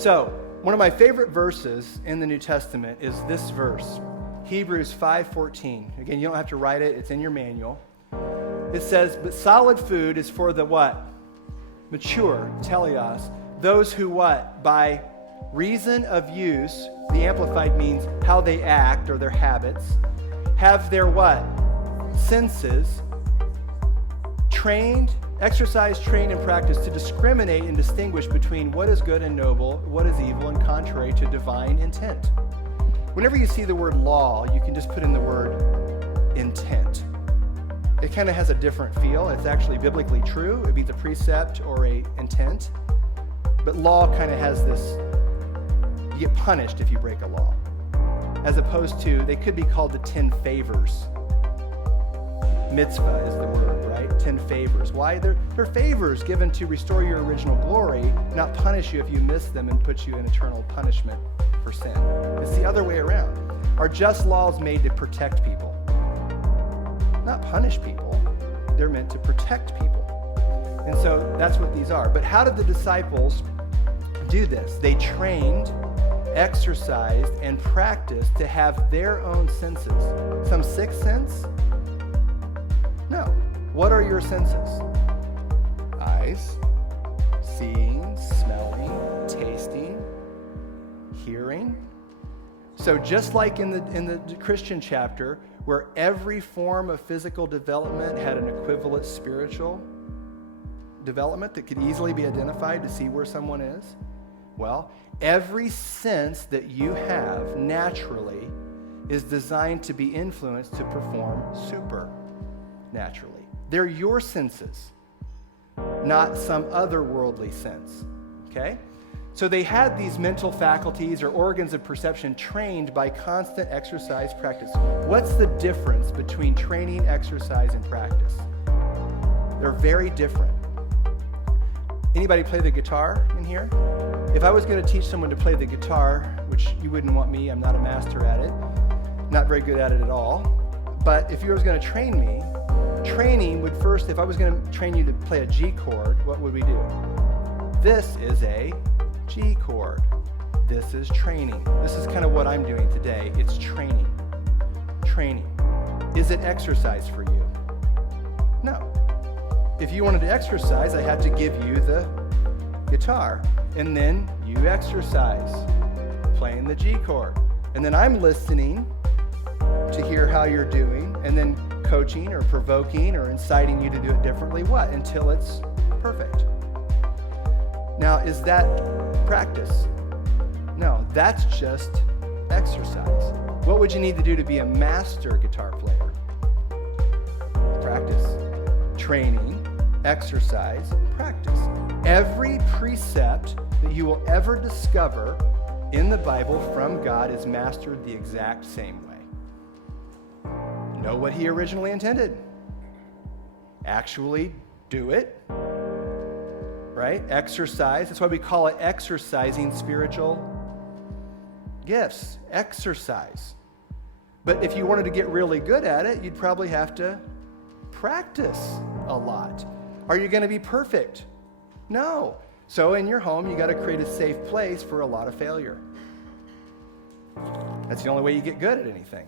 So, one of my favorite verses in the New Testament is this verse, Hebrews 5:14. Again, you don't have to write it. It's in your manual. It says, but solid food is for the what? Mature, teleos. Those who what? By reason of use, the Amplified means how they act or their habits, have their what? Senses trained, exercised, trained, and practiced to discriminate and distinguish between what is good and noble, what is evil and contrary to divine intent. Whenever you see the word law, you can just put in the word intent. It kind of has a different feel. It's actually biblically true. It'd be the precept or a intent. But law kind of has this, you get punished if you break a law. As opposed to, they could be called the 10 favors. Mitzvah is the word, right? 10 favors. Why? They're favors given to restore your original glory, not punish you if you miss them and put you in eternal punishment for sin. It's the other way around. Are just laws made to protect people? Not punish people. They're meant to protect people. And so that's what these are. But how did the disciples do this? They trained, exercised, and practiced to have their own senses. Some sixth sense? No. What are your senses? Eyes, seeing, smelling, tasting, hearing. So just like in the Christian chapter, where every form of physical development had an equivalent spiritual development that could easily be identified to see where someone is, well, every sense that you have naturally is designed to be influenced to perform supernaturally. They're your senses, not some otherworldly sense, okay? So they had these mental faculties or organs of perception trained by constant exercise practice. What's the difference between training, exercise, and practice? They're very different. Anybody play the guitar in here? If I was going to teach someone to play the guitar, which you wouldn't want me, I'm not a master at it, not very good at it at all, but if you was going to train me, training would first, if I was going to train you to play a G chord, what would we do? This is a G chord. This is training. This is kind of what I'm doing today. It's training. Training. Is it exercise for you? No. If you wanted to exercise, I had to give you the guitar. And then you exercise playing the G chord. And then I'm listening to hear how you're doing, and then coaching or provoking or inciting you to do it differently. What? Until it's perfect. Now, is that practice? No, that's just exercise. What would you need to do to be a master guitar player? Practice. Training, exercise, practice. Every precept that you will ever discover in the Bible from God is mastered the exact same way. Know what He originally intended. Actually do it. Right? Exercise. That's why we call it exercising spiritual gifts. Exercise. But if you wanted to get really good at it, you'd probably have to practice a lot. Are you going to be perfect? No. So in your home, you got to create a safe place for a lot of failure. That's the only way you get good at anything.